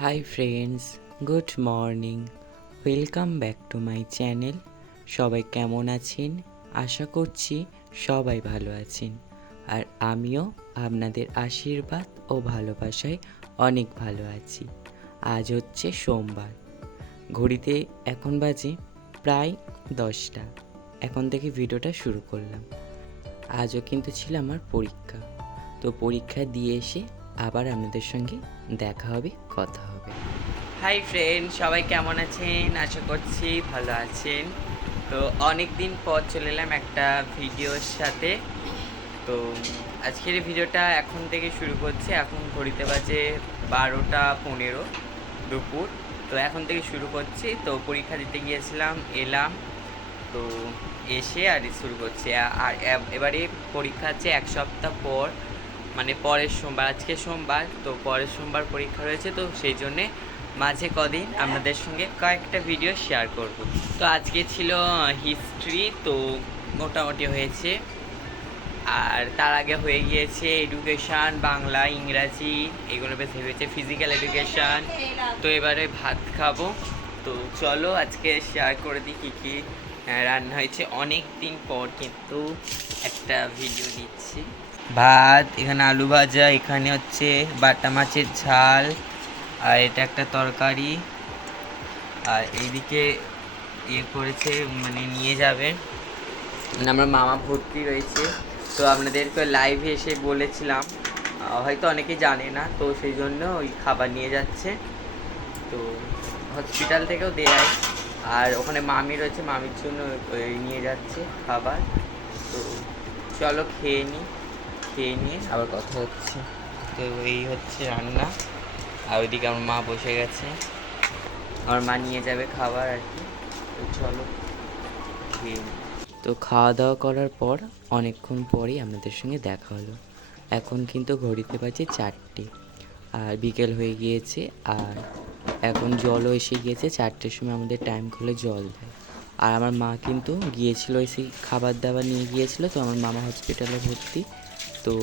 Hi friends, good morning. Welcome back to my channel. সবাই কেমন আছেন? আশা করছি সবাই ভালো আছেন। আর আমিও আপনাদের আশীর্বাদ ও ভালোবাসায় অনেক ভালো আছি। আজ হচ্ছে সোমবার। ঘড়িতে এখন বাজে প্রায় 10টা। এখন থেকে ভিডিওটা শুরু করলাম। আজও কিন্তু ছিল আমার পরীক্ষা। তো পরীক্ষা দিয়ে এসে আবার আপনাদের সঙ্গে দেখা হবে, কথা হবে। হাই ফ্রেন্ড, সবাই কেমন আছেন? আশা করছি ভালো আছেন। তো অনেক দিন পর চলে এলাম একটা ভিডিওর সাথে। তো আজকের ভিডিওটা এখন থেকে শুরু করছে। এখন ঘড়িতে বাজে 12টা 15 দুপুর। তো এখন থেকে শুরু করছি। তো পরীক্ষা দিতে গিয়েছিলাম, এলাম। তো এসে আর শুরু করছি। আর এবারে পরীক্ষা আছে এক সপ্তাহ পর, মানে পরের সোমবার। আজকে সোমবার, তো পরের সোমবার পরীক্ষা রয়েছে। তো সেই জন্যে মাঝে কদিন আপনাদের সঙ্গে কয়েকটা ভিডিও শেয়ার করব। তো আজকে ছিল হিস্ট্রি, তো মোটামুটি হয়েছে। আর তার আগে হয়ে গিয়েছে এডুকেশান, বাংলা, ইংরাজি, এগুলো বেশ হয়েছে, ফিজিক্যাল এডুকেশান। তো এবারে ভাত খাবো। তো চলো আজকে শেয়ার করে দিই কী কী রান্না হয়েছে। অনেক দিন পর কিন্তু একটা ভিডিও দিচ্ছি। ভাত, এখানে আলু ভাজা, এখানে হচ্ছে বাটা মাছের ঝাল, আর এটা একটা তরকারি। আর এইদিকে ইয়ে করেছে, মানে নিয়ে যাবে, মানে আমার মামা ভর্তি রয়েছে। তো আপনাদেরকে লাইভে এসে বলেছিলাম, হয়তো অনেকে জানে না, তো সেই জন্য ওই খাবার নিয়ে যাচ্ছে। তো হসপিটাল থেকেও দেয়। আর ওখানে মামি রয়েছে, মামির জন্য নিয়ে যাচ্ছে খাবার। তো চলো খেয়ে নিয়ে আবার কথা হচ্ছে। তো এই হচ্ছে রান্না। আর ওইদিকে আমার মা বসে গেছে, আমার মা নিয়ে যাবে খাবার আর কি। তো চলো খেয়ে নিই। তো খাওয়া দাওয়া করার পর অনেকক্ষণ পরেই আপনাদের সঙ্গে দেখা হলো। এখন কিন্তু ঘড়িতে বাজে 4টে, আর বিকেল হয়ে গিয়েছে। আর এখন জলও এসে গিয়েছে, 4টের সময় আমাদের টাইম খুলে জল দেয়। আর আমার মা কিন্তু গিয়েছিলো, এসে খাবার দাবার নিয়ে গিয়েছিলো। তো আমার মামা হসপিটালে ভর্তি, তো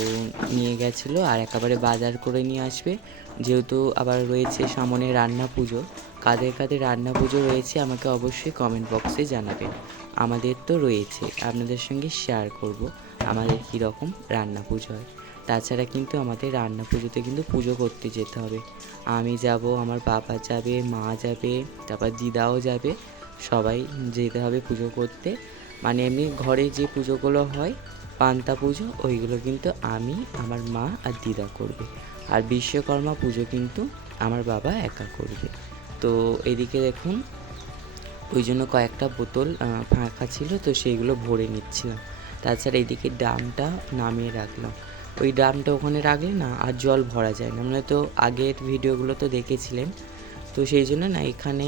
নিয়ে গেছিলো। আর একেবারে বাজার করে নিয়ে আসবে, যেহেতু আবার রয়েছে সামনে রান্না পুজো। কাদের কাদের রান্না পুজো রয়েছে আমাকে অবশ্যই কমেন্ট বক্সে জানাবেন। আমাদের তো রয়েছে, আপনাদের সঙ্গে শেয়ার করব আমাদের কীরকম রান্না পুজো হয়। তাছাড়া কিন্তু আমাদের রান্না পুজোতে কিন্তু পুজো করতে যেতে হবে। আমি যাব, আমার বাবা যাবে, মা যাবে, তারপর দিদাও যাবে, সবাই যেতে হবে পুজো করতে। মানে এমনি ঘরে যে পুজোগুলো হয়, পান্তা পুজো, ওইগুলো কিন্তু আমি, আমার মা আর দিদা করবে। আর বিশ্বকর্মা পুজো কিন্তু আমার বাবা একা করবে। তো এদিকে দেখুন, ওই জন্য কয়েকটা বোতল ফাঁকা ছিল, তো সেইগুলো ভরে নিচ্ছিলাম। তাছাড়া এদিকে ড্রামটা নামিয়ে রাখলাম। ওই ড্রামটা ওখানে রাখলে না আর জল ভরা যায় না, মানে তো আগের ভিডিওগুলো তো দেখেছিলেন। তো সেই জন্য না এখানে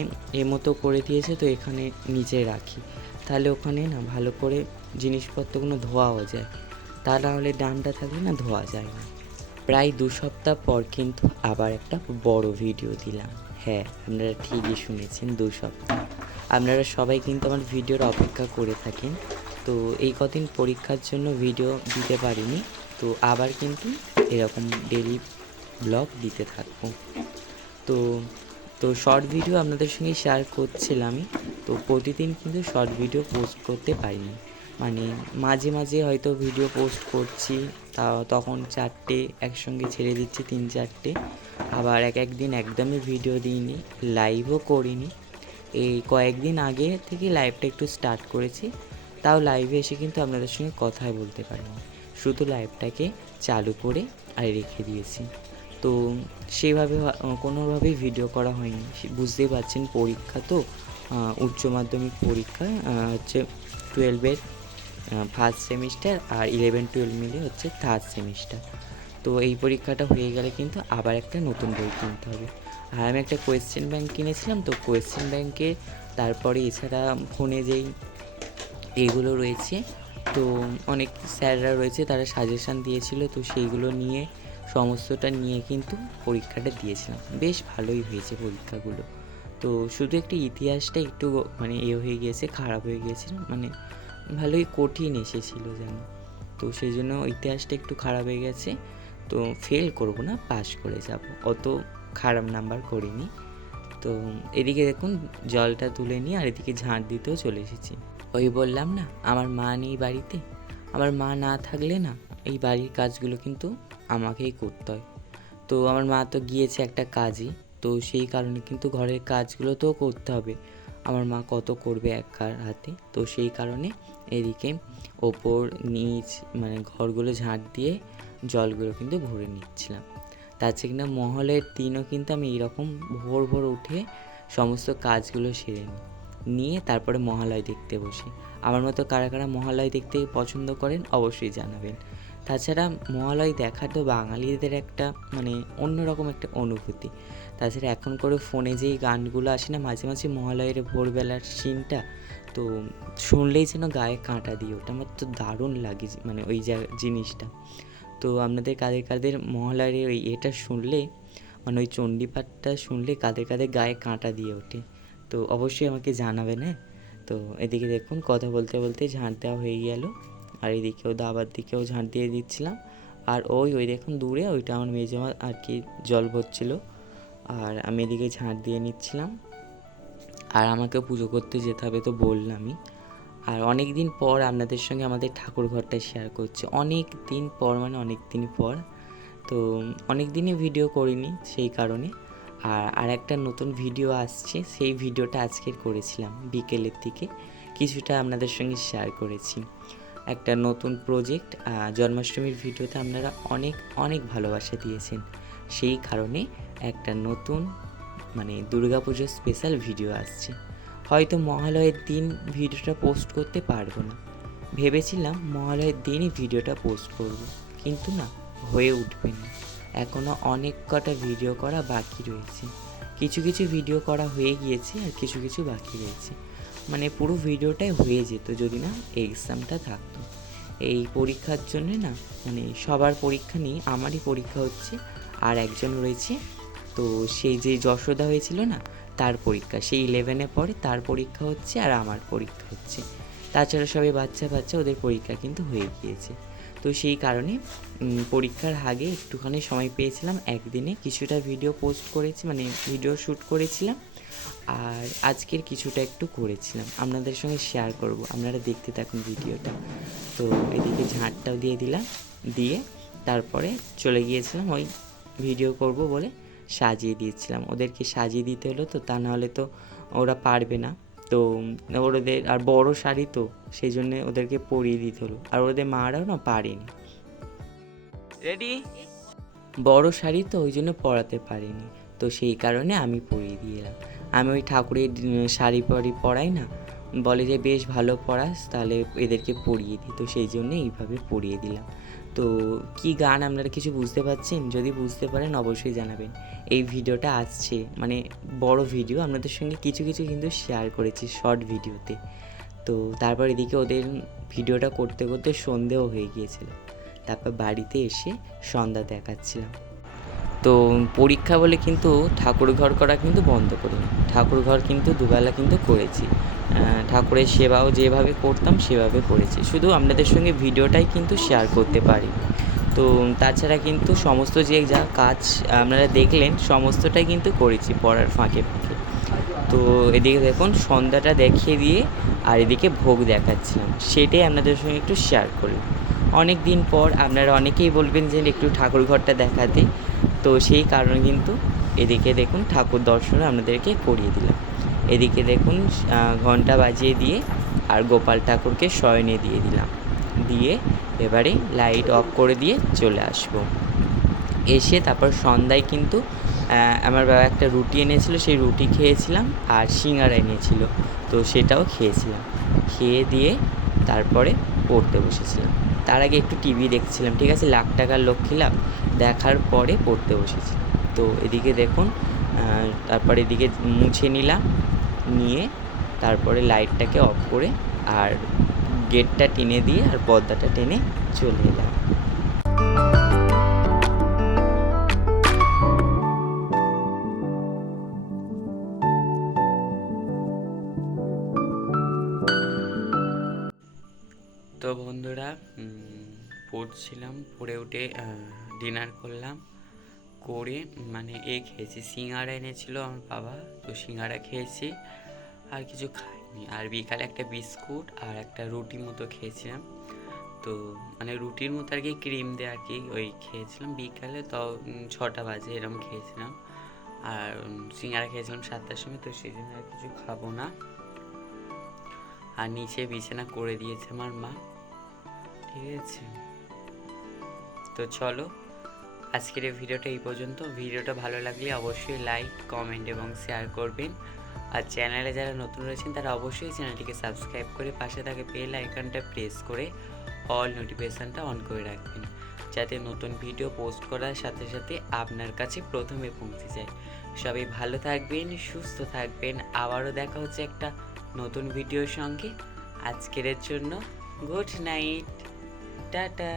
মতো করে দিয়েছে, তো এখানে নিচে রাখি, তাহলে ওখানে না ভালো করে জিনিসপত্রগুলো ধোয়াও যায়। তা নাহলে ড্রামটা থাকলে না ধোয়া যায় না। প্রায় 2 সপ্তাহ পর কিন্তু আবার একটা বড় ভিডিও দিলাম। হ্যাঁ, আপনারা ঠিকই শুনেছেন, 2 সপ্তাহ। আপনারা সবাই কিন্তু আমার ভিডিওর অপেক্ষা করে থাকেন। তো এই কদিন পরীক্ষার জন্য ভিডিও দিতে পারিনি। তো আবার কিন্তু এরকম ডেলি ব্লগ দিতে থাকবো। তো তো শর্ট ভিডিও আপনাদের সঙ্গে শেয়ার করছিলামই। তো প্রতিদিন কিন্তু শর্ট ভিডিও পোস্ট করতে পারিনি, মানে মাঝে মাঝে হয়তো ভিডিও পোস্ট করছি, তা তখন 4টে একসঙ্গে ছেড়ে দিচ্ছি, 3-4টে। আবার এক দিন একদমই ভিডিও দিইনি, লাইভও করিনি। এই কয়েকদিন আগে থেকে লাইভটা একটু স্টার্ট করেছি, তাও লাইভে এসে কিন্তু আপনাদের সঙ্গে কথাই বলতে পারিনি, শুধু লাইভটাকে চালু করে আর রেখে দিয়েছি। তো সেভাবে কোনোভাবেই ভিডিও করা হয়নি। বুঝতেই পারছেন, পরীক্ষা তো, উচ্চ মাধ্যমিক পরীক্ষা হচ্ছে 12-এর ফার্স্ট সেমিস্টার, আর 11-12 মিলে হচ্ছে থার্ড সেমিস্টার। তো এই পরীক্ষাটা হয়ে গেলে কিন্তু আবার একটা নতুন বই কিনতে হবে। আর আমি একটা কোয়েশ্চেন ব্যাংক কিনেছিলাম, তো কোয়েশ্চেন ব্যাংকে তারপরে এছাড়া ফোনে যেই এইগুলো রয়েছে, তো অনেক স্যাররা রয়েছে, তারা সাজেশান দিয়েছিল, তো সেইগুলো নিয়ে সমস্তটা নিয়ে কিন্তু পরীক্ষাটা দিয়েছিলাম। বেশ ভালোই হয়েছে পরীক্ষাগুলো। তো শুধু একটু ইতিহাসটা একটু মানে হয়ে গিয়েছে, খারাপ হয়ে গিয়েছিল, মানে ভালোই কঠিন এসেছিলো যেন। তো সেই জন্য ইতিহাসটা একটু খারাপ হয়ে গেছে। তো ফেল করব না, পাস করে যাব, অত খারাপ নাম্বার করিনি। তো এদিকে দেখুন জলটা তুলে নিয়ে আর এদিকে ঝাঁট দিতেও চলে এসেছি। ওই বললাম না আমার মা নেই বাড়িতে, আমার মা না থাকলে না এই বাড়ির কাজগুলো কিন্তু আমাকেই করতে হয়। তো আমার মা তো গিয়েছে একটা কাজে, তো সেই কারণে কিন্তু ঘরের কাজগুলো তো করতে হবে। আমার মা কত করবে একার হাতে, তো সেই কারণে এদিকে ওপর নিচ মানে ঘরগুলো ঝাঁট দিয়ে জলগুলো কিন্তু ভরে নিচ্ছিলাম। তাছাড়া কিনা মহলের দিনও কিন্তু আমি এইরকম ভোর ভোর উঠে সমস্ত কাজগুলো সেরে নিয়ে তারপরে মহালয় দেখতে বসি। আমার মতো কারা কারা মহালয় দেখতে পছন্দ করেন অবশ্যই জানাবেন। তাছাড়া মহালয় দেখা তো বাঙালিদের একটা মানে অন্যরকম একটা অনুভূতি। তাছাড়া এখন করে ফোনে যেই গানগুলো আসে না মাঝে মাঝে মহালয়ের ভোরবেলার সিনটা, তো শুনলেই যেন গায়ে কাঁটা দিয়ে ওঠে। আমার তো দারুণ লাগে মানে ওই জিনিসটা। তো আপনাদের কাদের কাদের মহালয়ের ওই এটা শুনলে মানে ওই চণ্ডীপাঠটা শুনলে কাদের কাদের গায়ে কাঁটা দিয়ে ওঠে, তো অবশ্যই আমাকে জানাবেন। হ্যাঁ, তো এদিকে দেখুন কথা বলতে বলতে ঝাঁট দেওয়া হয়ে গেল, আর এদিকেও দাবার দিকেও ঝাঁট দিয়ে দিচ্ছিলাম। আর ওই দেখুন দূরে ওইটা আমার মেজমা আর কি জল ভরছিল, আর আমি এদিকে ঝাঁট দিয়ে নিচ্ছিলাম। আর আমাকে পুজো করতে যেতে হবে তো বললামই। আর অনেক দিন পর আপনাদের সঙ্গে আমাদের ঠাকুর ঘরটা শেয়ার করছি, অনেক দিন পর মানে অনেক দিন পর। তো অনেক দিনই ভিডিও করিনি সেই কারণে। আর একটা নতুন ভিডিও আসছে, সেই ভিডিওটা আজকের করেছিলাম বিকেলের দিকে, কিছুটা আপনাদের সঙ্গে শেয়ার করেছি। একটা নতুন প্রজেক্ট, জন্মাষ্টমীর ভিডিওতে আপনারা অনেক অনেক ভালোবাসা দিয়েছেন, সেই কারণে একটা নতুন মানে দুর্গাপুজোর স্পেশাল ভিডিও আসছে। হয়তো মহালয়ের দিন ভিডিওটা পোস্ট করতে পারবো না, ভেবেছিলাম মহালয়ের দিনই ভিডিওটা পোস্ট করব, কিন্তু না হয়ে উঠবে না। এখনও অনেক কটা ভিডিও করা বাকি রয়েছে, কিছু কিছু ভিডিও করা হয়ে গিয়েছে আর কিছু কিছু বাকি রয়েছে। মানে পুরো ভিডিওটাই হয়ে যেত যদি না এক্সামটা থাকতো। এই পরীক্ষার জন্যে না মানে সবার পরীক্ষা নেই, আমারই পরীক্ষা হচ্ছে, আর একজন রয়েছে তো সেই যে যশোদা হয়েছিল না তার পরীক্ষা, সেই 11-এ পড়ে, তার পরীক্ষা হচ্ছে আর আমার পরীক্ষা হচ্ছে। তাছাড়া সবাই বাচ্চা বাচ্চা ওদের পরীক্ষা কিন্তু হয়ে গিয়েছে। তো সেই কারণে পরীক্ষার আগে একটুখানি সময় পেয়েছিলাম, একদিনে কিছুটা ভিডিও পোস্ট করেছি মানে ভিডিও শ্যুট করেছিলাম, আর আজকের কিছুটা একটু করেছিলাম আপনাদের সঙ্গে শেয়ার করব, আপনারা দেখতে থাকুন ভিডিওটা। তো এদিকে ঝাঁটটাও দিয়ে দিলাম, দিয়ে তারপরে চলে গিয়েছিলাম ওই ভিডিও করব বলে সাজিয়ে দিয়েছিলাম। ওদেরকে সাজিয়ে দিতে হলো, তো তা নাহলে তো ওরা পারবে না। তো ওদের আর বড় শাড়ি তো সেই জন্যে ওদেরকে পরিয়ে দিতে হলো, আর ওদের মারাও না পারেনি, রেডি বড় শাড়ি তো ওই জন্য পরাতে পারিনি, তো সেই কারণে আমি পরিয়ে দিয়ে এলাম। আমি ওই ঠাকুরের শাড়ি পরাই না, বলে যে বেশ ভালো পরাস, তাহলে এদেরকে পরিয়ে দিই, তো সেই জন্যে এইভাবে পরিয়ে দিলাম। তো কি গান আপনারা কিছু বুঝতে পারছেন? যদি বুঝতে পারেন অবশ্যই জানাবেন। এই ভিডিওটা আসছে মানে বড় ভিডিও, আপনাদের সঙ্গে কিছু কিছু কিন্তু শেয়ার করেছি শর্ট ভিডিওতে। তো তারপর এদিকে ওদের ভিডিওটা করতে করতে সন্ধেও হয়ে গিয়েছিল, তারপর বাড়িতে এসে সন্ধ্যা দেখাচ্ছিলাম। তো পরীক্ষা বলে কিন্তু ঠাকুর ঘর করা কিন্তু বন্ধ করিনি, ঠাকুর ঘর কিন্তু দুবেলা কিন্তু করেছি। ঠাকুরের সেবাও যেভাবে করতাম সেভাবে করেছি, শুধু আপনাদের সঙ্গে ভিডিওটাই কিন্তু শেয়ার করতে পারি। তো তাছাড়া কিন্তু সমস্ত যে যা কাজ আপনারা দেখলেন সমস্তটাই কিন্তু করেছি পড়ার ফাঁকে ফাঁকে। তো এদিকে দেখুন সন্ধ্যাটা দেখিয়ে দিয়ে আর এদিকে ভোগ দেখাচ্ছিলাম, সেটাই আপনাদের সঙ্গে একটু শেয়ার করলাম। অনেক দিন পর আপনারা অনেকেই বলবেন যে একটু ঠাকুর ঘরটা দেখাতে, তো সেই কারণে কিন্তু এদিকে দেখুন ঠাকুর দর্শন আপনাদেরকে করিয়ে দিলাম। এদিকে দেখুন ঘন্টা বাজিয়ে দিয়ে আর গোপাল ঠাকুরকে শয়নে দিয়ে দিলাম, দিয়ে এবারে লাইট অফ করে দিয়ে চলে আসবো। এসে তারপর সন্ধ্যায় কিন্তু আমার বাবা একটা রুটি এনেছিল, সেই রুটি খেয়েছিলাম, আর সিঙ্গারা এনেছিল তো সেটাও খেয়েছিলাম। খেয়ে দিয়ে তারপরে পড়তে বসেছিলাম। তার আগে একটু টিভি দেখছিলাম, ঠিক আছে, লাখ টাকার লক্ষ্মী লাভ দেখার পরে পড়তে বসেছিলাম। তো এদিকে দেখুন তারপরে এদিকে মুছে নিলাম, নিয়ে তারপরে লাইটটাকে অফ করে আর গেটটা টেনে দিয়ে আর পর্দাটা টেনে চলে এলাম। তো বন্ধুরা পড়ছিলাম, পড়ে উঠে ডিনার করলাম, করে মানে খেয়েছি, সিঙ্গাড়া এনেছিল আমার বাবা, তো সিঙ্গাড়া খেয়েছি, আর কিছু খাইনি। আর বিকালে একটা বিস্কুট আর একটা রুটি মতো খেয়েছিলাম, তো মানে রুটির মতো আর কি ক্রিম দিয়ে আর কি ওই খেয়েছিলাম বিকালে, তো 6টা বাজে এরকম খেয়েছিলাম। আর সিঙ্গাড়া খেয়েছিলাম 7টার সময়, তো সেই জন্য আর কিছু খাবো না। আর নিচে বিছানা করে দিয়েছে আমার মা, ঠিক আছে। তো চলো, আজকের এই ভিডিওটা এই পর্যন্ত। ভিডিওটা ভালো লাগলে অবশ্যই লাইক, কমেন্ট এবং শেয়ার করবেন। আর চ্যানেলে যারা নতুন রয়েছেন তারা অবশ্যই চ্যানেলটিকে সাবস্ক্রাইব করে পাশে থাকে বেল আইকনটা প্রেস করে অল নোটিফিকেশানটা অন করে রাখবেন, যাতে নতুন ভিডিও পোস্ট করার সাথে সাথে আপনার কাছে প্রথমে পৌঁছে যায়। সবাই ভালো থাকবেন, সুস্থ থাকবেন। আবারও দেখা হচ্ছে একটা নতুন ভিডিওর সঙ্গে। আজকের জন্য গুড নাইট, টাটা।